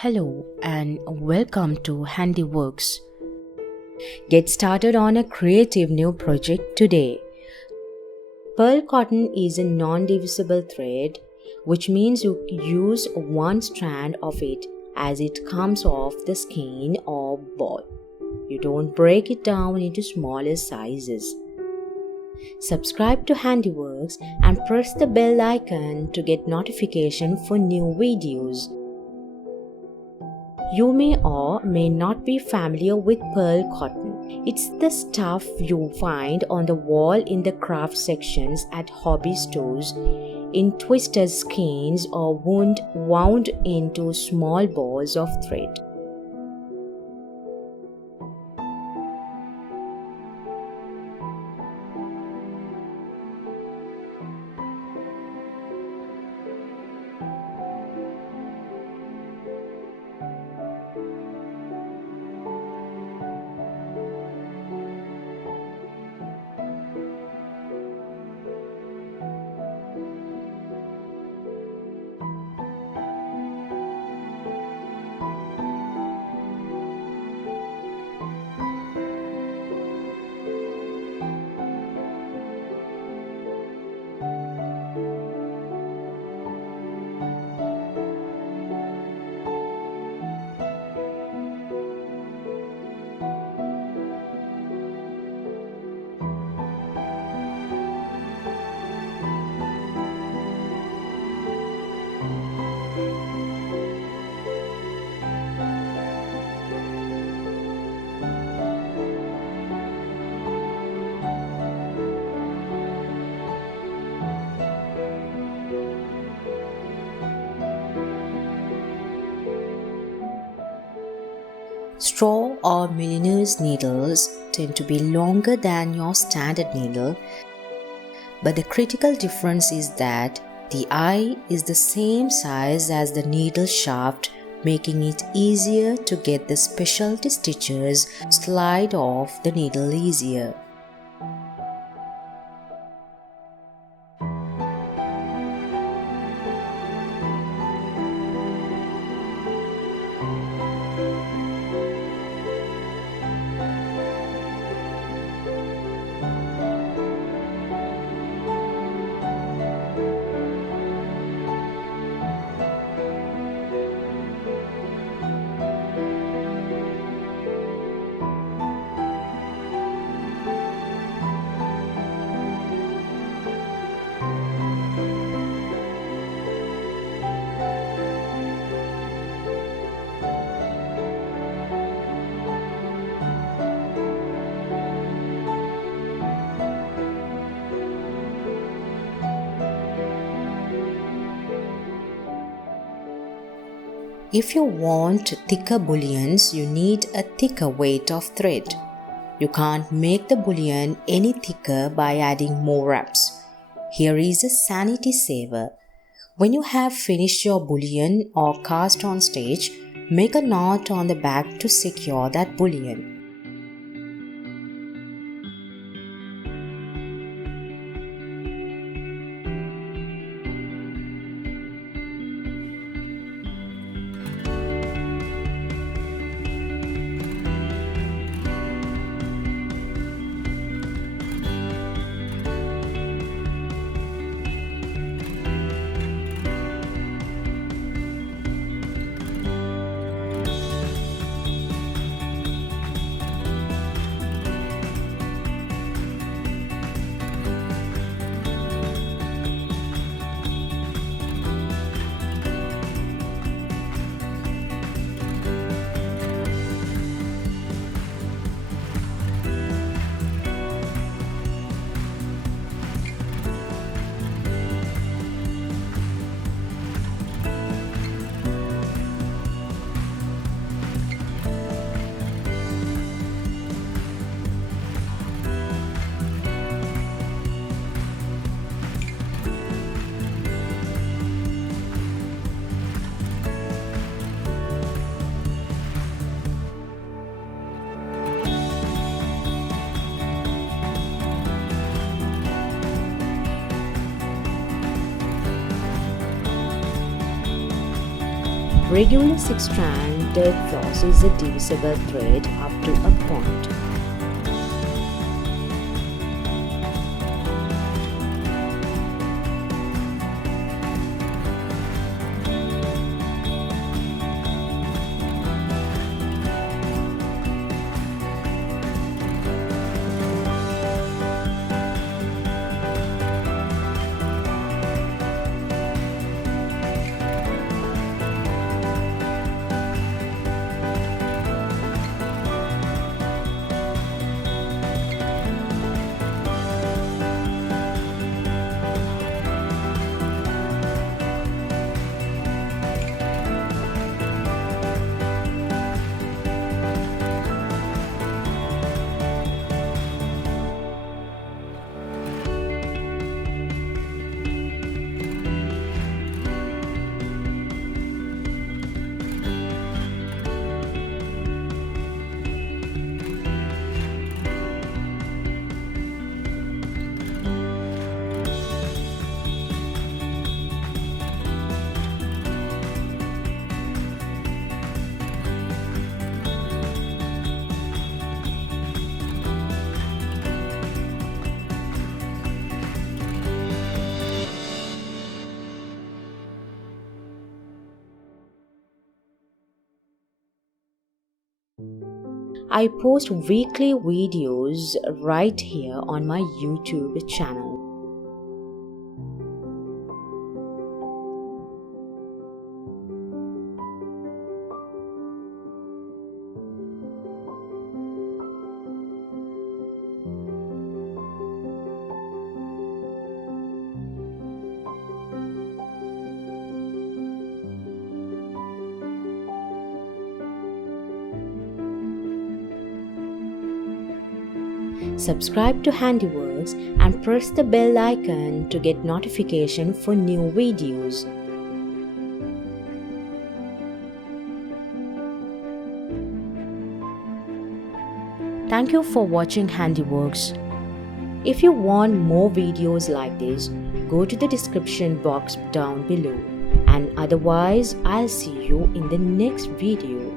Hello and welcome to HandiWorks. Get started on a creative new project today. Pearl cotton is a non-divisible thread, which means you use one strand of it as it comes off the skein or ball. You don't break it down into smaller sizes. Subscribe to HandiWorks and press the bell icon to get notification for new videos. You may or may not be familiar with pearl cotton. It's the stuff you find on the wall in the craft sections at hobby stores, in twisted skeins or wound into small balls of thread. Straw or milliner's needles tend to be longer than your standard needle, but the critical difference is that the eye is the same size as the needle shaft, making it easier to get the specialty stitches slide off the needle easier. If you want thicker bullions, you need a thicker weight of thread. You can't make the bullion any thicker by adding more wraps. Here is a sanity saver. When you have finished your bullion or cast on stitch, make a knot on the back to secure that bullion. regular 6-stranded floss is a divisible thread up to a point. I post weekly videos right here on my YouTube channel. Subscribe to HandiWorks and press the bell icon to get notification for new videos. Thank you for watching HandiWorks. If you want more videos like this, go to the description box down below. And otherwise, I'll see you in the next video.